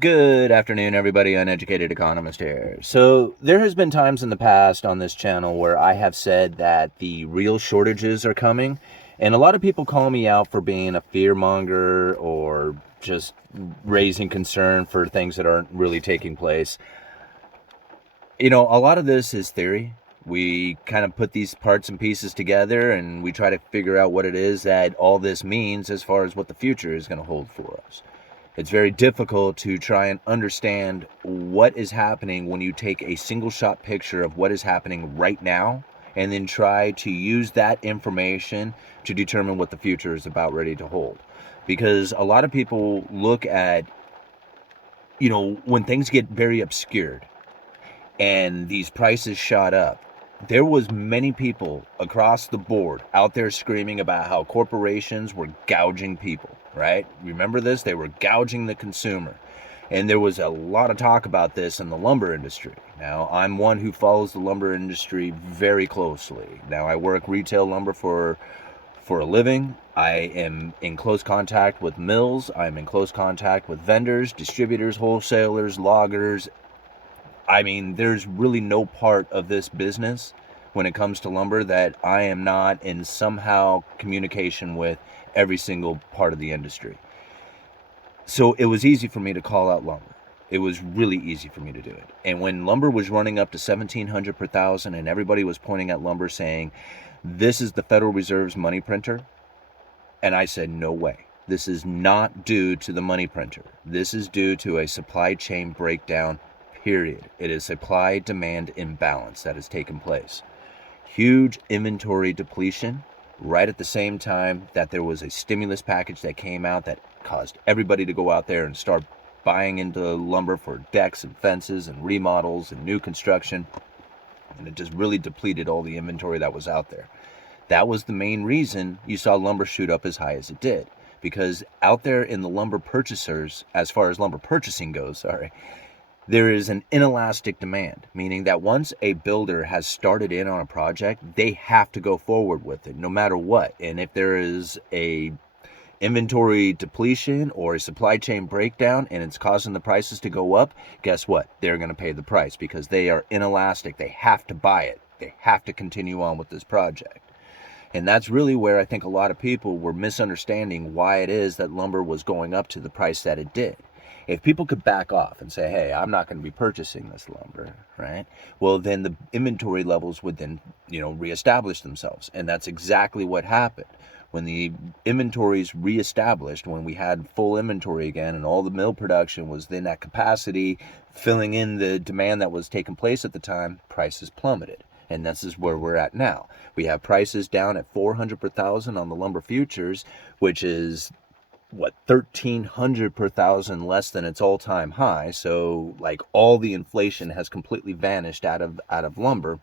Good afternoon, everybody. Uneducated Economist here. So, there has been times in the past on this channel where I have said that the real shortages are coming, and a lot of people call me out for being a fearmonger or just raising concern for things that aren't really taking place. You know, a lot of this is theory. We kind of put these parts and pieces together and we try to figure out what it is that all this means as far as what the future is going to hold for us. It's very difficult to try and understand what is happening when you take a single shot picture of what is happening right now and then try to use that information to determine what the future is about ready to hold. Because a lot of people look at, when things get very obscured and these prices shot up, there was many people across the board out there screaming about how corporations were gouging people, right? Remember this? They were gouging the consumer. And there was a lot of talk about this in the lumber industry. Now, I'm one who follows the lumber industry very closely. Now, I work retail lumber for a living. I am in close contact with mills. I'm in close contact with vendors, distributors, wholesalers, loggers. I mean, there's really no part of this business when it comes to lumber that I am not in somehow communication with every single part of the industry. So it was easy for me to call out lumber. It was really easy for me to do it. And when lumber was running up to $1,700 per thousand and everybody was pointing at lumber saying, this is the Federal Reserve's money printer, and I said, no way. This is not due to the money printer. This is due to a supply chain breakdown. Period. It is supply-demand imbalance that has taken place. Huge inventory depletion right at the same time that there was a stimulus package that came out that caused everybody to go out there and start buying into lumber for decks and fences and remodels and new construction. And it just really depleted all the inventory that was out there. That was the main reason you saw lumber shoot up as high as it did. Because out there in the lumber purchasers, as far as lumber purchasing goes, there is an inelastic demand, meaning that once a builder has started in on a project, they have to go forward with it no matter what. And if there is a inventory depletion or a supply chain breakdown and it's causing the prices to go up, guess what? They're going to pay the price because they are inelastic. They have to buy it. They have to continue on with this project. And that's really where I think a lot of people were misunderstanding why it is that lumber was going up to the price that it did. If people could back off and say, hey, I'm not going to be purchasing this lumber, right? Well, then the inventory levels would then, reestablish themselves. And that's exactly what happened. When the inventories reestablished, when we had full inventory again and all the mill production was then at capacity, filling in the demand that was taking place at the time, prices plummeted. And this is where we're at now. We have prices down at $400 per thousand on the lumber futures, which is $1,300 per thousand less than its all-time high. So like all the inflation has completely vanished out of lumber.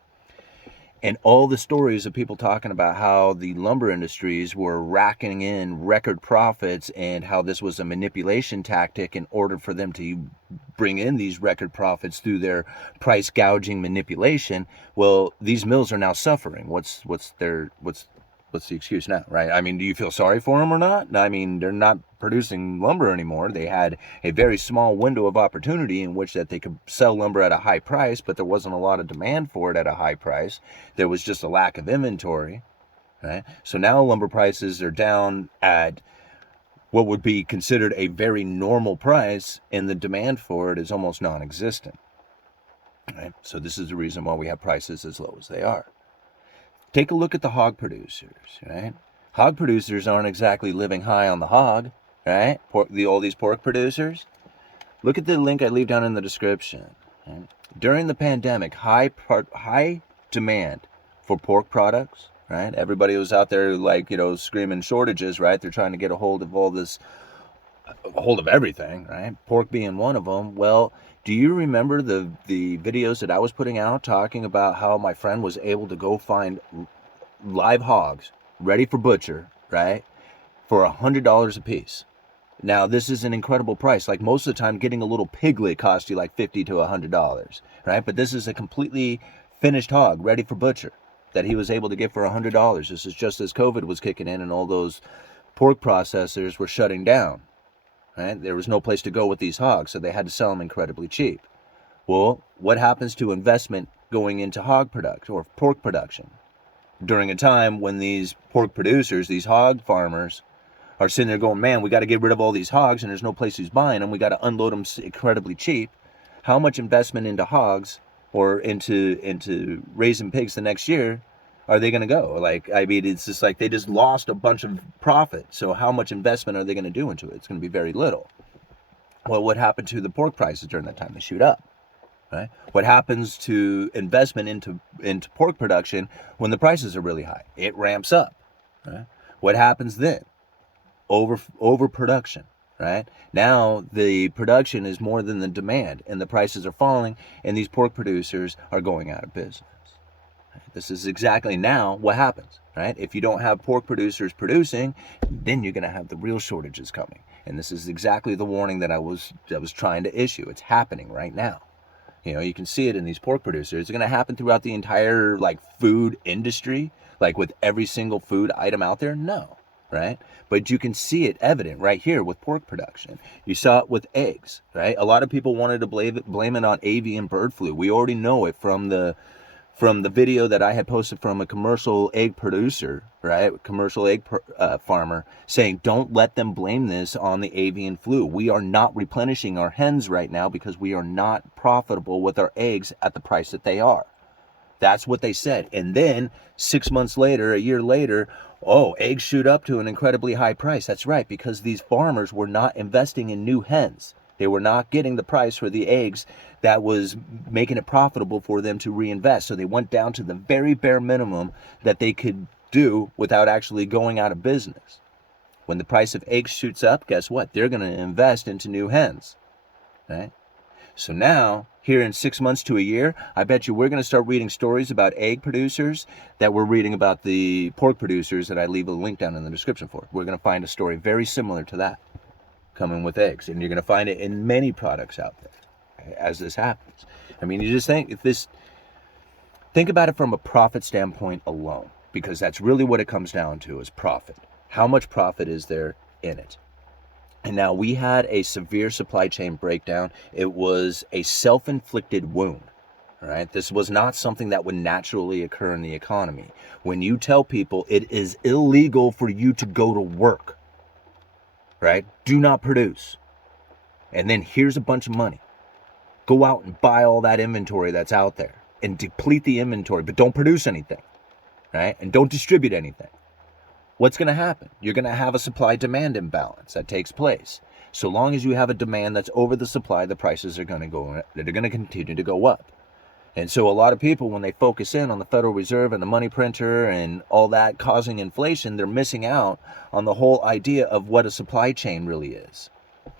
And all the stories of people talking about how the lumber industries were racking in record profits and how this was a manipulation tactic in order for them to bring in these record profits through their price gouging manipulation. Well, these mills are now suffering. What's the excuse now, right? I mean, do you feel sorry for them or not? I mean, they're not producing lumber anymore. They had a very small window of opportunity in which that they could sell lumber at a high price, but there wasn't a lot of demand for it at a high price. There was just a lack of inventory, right? So now lumber prices are down at what would be considered a very normal price, and the demand for it is almost non-existent, right? So this is the reason why we have prices as low as they are. Take a look at the hog producers, right? Hog producers aren't exactly living high on the hog, right? All these pork producers. Look at the link I leave down in the description. Right? During the pandemic, high demand for pork products, right? Everybody was out there screaming shortages, right? They're trying to get a hold of a hold of everything, right? Pork being one of them. Well, do you remember the videos that I was putting out talking about how my friend was able to go find live hogs ready for butcher, right, for $100 a piece? Now, this is an incredible price. Like most of the time, getting a little piglet costs you like $50 to $100, right? But this is a completely finished hog ready for butcher that he was able to get for $100. This is just as COVID was kicking in and all those pork processors were shutting down. right? There was no place to go with these hogs, so they had to sell them incredibly cheap. Well, what happens to investment going into hog production or pork production during a time when these pork producers, these hog farmers, are sitting there going, man, we got to get rid of all these hogs and there's no place who's buying them. We got to unload them incredibly cheap. How much investment into hogs or into raising pigs the next year are they going to go? Like, I mean, it's just like they just lost a bunch of profit. So how much investment are they going to do into it? It's going to be very little. Well, what happened to the pork prices during that time? They shoot up. Right? What happens to investment into pork production when the prices are really high? It ramps up. Right? What happens then? Overproduction, right? Now the production is more than the demand and the prices are falling and these pork producers are going out of business. This is exactly now what happens, right? If you don't have pork producers producing, then you're going to have the real shortages coming. And this is exactly the warning that I was trying to issue. It's happening right now. You know, you can see it in these pork producers. It's going to happen throughout the entire food industry, with every single food item out there. No. Right? But you can see it evident right here with pork production. You saw it with eggs, right? A lot of people wanted to blame it on avian bird flu. We already know it from the video that I had posted from a commercial egg producer, right? Commercial egg farmer saying, don't let them blame this on the avian flu. We are not replenishing our hens right now because we are not profitable with our eggs at the price that they are. That's what they said. And then 6 months later, a year later, eggs shoot up to an incredibly high price. That's right, because these farmers were not investing in new hens. They were not getting the price for the eggs that was making it profitable for them to reinvest. So they went down to the very bare minimum that they could do without actually going out of business. When the price of eggs shoots up, guess what? They're going to invest into new hens, right? So now, here in 6 months to a year, I bet you we're going to start reading stories about egg producers that we're reading about the pork producers that I leave a link down in the description for. We're going to find a story very similar to that coming with eggs. And you're going to find it in many products out there as this happens. I mean, you just think about it from a profit standpoint alone, because that's really what it comes down to is profit. How much profit is there in it? And now we had a severe supply chain breakdown. It was a self-inflicted wound, all right? This was not something that would naturally occur in the economy. When you tell people it is illegal for you to go to work, right? Do not produce. And then here's a bunch of money. Go out and buy all that inventory that's out there and deplete the inventory, but don't produce anything, right? And don't distribute anything. What's going to happen? You're going to have a supply-demand imbalance that takes place. So long as you have a demand that's over the supply, the prices are going to continue to go up. And so a lot of people, when they focus in on the Federal Reserve and the money printer and all that causing inflation, they're missing out on the whole idea of what a supply chain really is,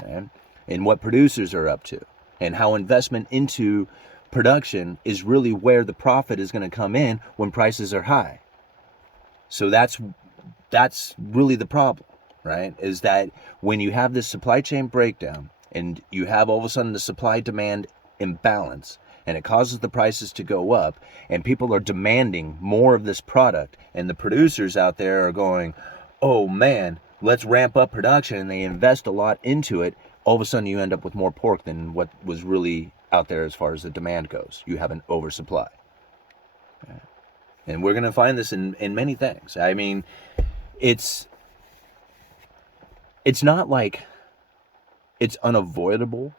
okay? And what producers are up to, and how investment into production is really where the profit is going to come in when prices are high. So that's really the problem, right? Is that when you have this supply chain breakdown and you have all of a sudden the supply-demand imbalance and it causes the prices to go up and people are demanding more of this product and the producers out there are going, oh man, let's ramp up production, and they invest a lot into it, all of a sudden you end up with more pork than what was really out there as far as the demand goes. You have an oversupply. Okay. And we're going to find this in many things. I mean, it's not like it's unavoidable,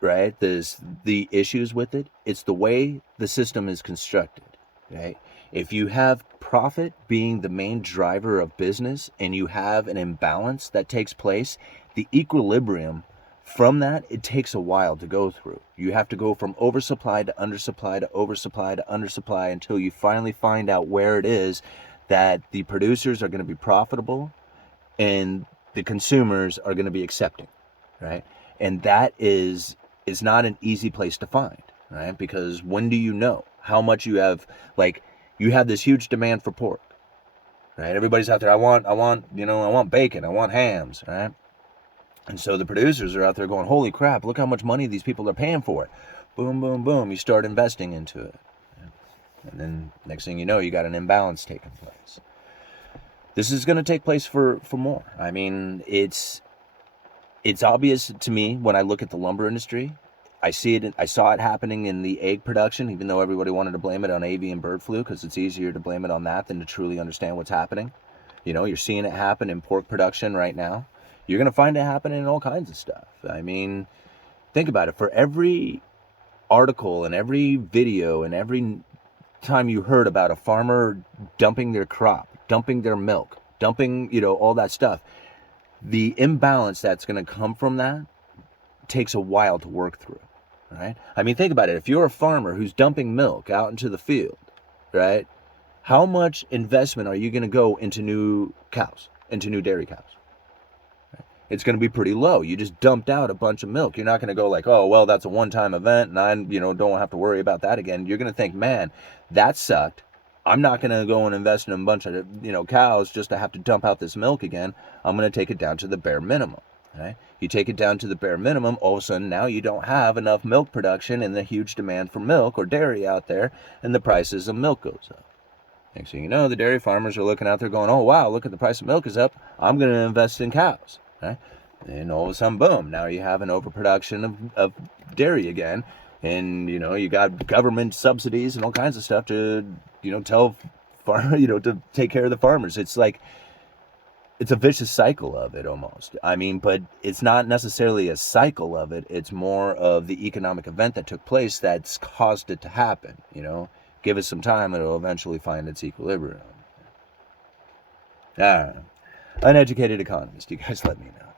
right? There's the issues with it. It's the way the system is constructed, right? If you have profit being the main driver of business and you have an imbalance that takes place, the equilibrium from that, it takes a while to go through. You have to go from oversupply to undersupply to oversupply to undersupply until you finally find out where it is that the producers are going to be profitable and the consumers are going to be accepting, right? And that is not an easy place to find, right? Because when do you know how much you have? You have this huge demand for pork, right? Everybody's out there, I want bacon, I want hams, right? And so the producers are out there going, holy crap, look how much money these people are paying for it. Boom, boom, boom. You start investing into it. And then next thing you know, you got an imbalance taking place. This is going to take place for more. I mean, it's It's obvious to me when I look at the lumber industry. I saw it happening in the egg production, even though everybody wanted to blame it on avian bird flu, because it's easier to blame it on that than to truly understand what's happening. You're seeing it happen in pork production right now. You're going to find it happening in all kinds of stuff. I mean, think about it. For every article and every video and every time you heard about a farmer dumping their crop, dumping their milk, dumping, all that stuff, the imbalance that's going to come from that takes a while to work through, right? I mean, think about it. If you're a farmer who's dumping milk out into the field, right, how much investment are you going to go into new cows, into new dairy cows? It's going to be pretty low. You just dumped out a bunch of milk. You're not going to go like, oh, well, that's a one-time event and I, don't have to worry about that again. You're going to think, man, that sucked. I'm not going to go and invest in a bunch of, cows just to have to dump out this milk again. I'm going to take it down to the bare minimum. Right? You take it down to the bare minimum, all of a sudden now you don't have enough milk production and the huge demand for milk or dairy out there, and the prices of milk goes up. Next thing you know, the dairy farmers are looking out there going, oh, wow, look at the price of milk is up. I'm going to invest in cows. Right? And all of a sudden, boom, now you have an overproduction of dairy again. And, you got government subsidies and all kinds of stuff to, tell to take care of the farmers. It's like, it's a vicious cycle of it almost. I mean, but it's not necessarily a cycle of it. It's more of the economic event that took place that's caused it to happen. Give it some time and it'll eventually find its equilibrium. All right. Uneducated Economist, you guys let me know.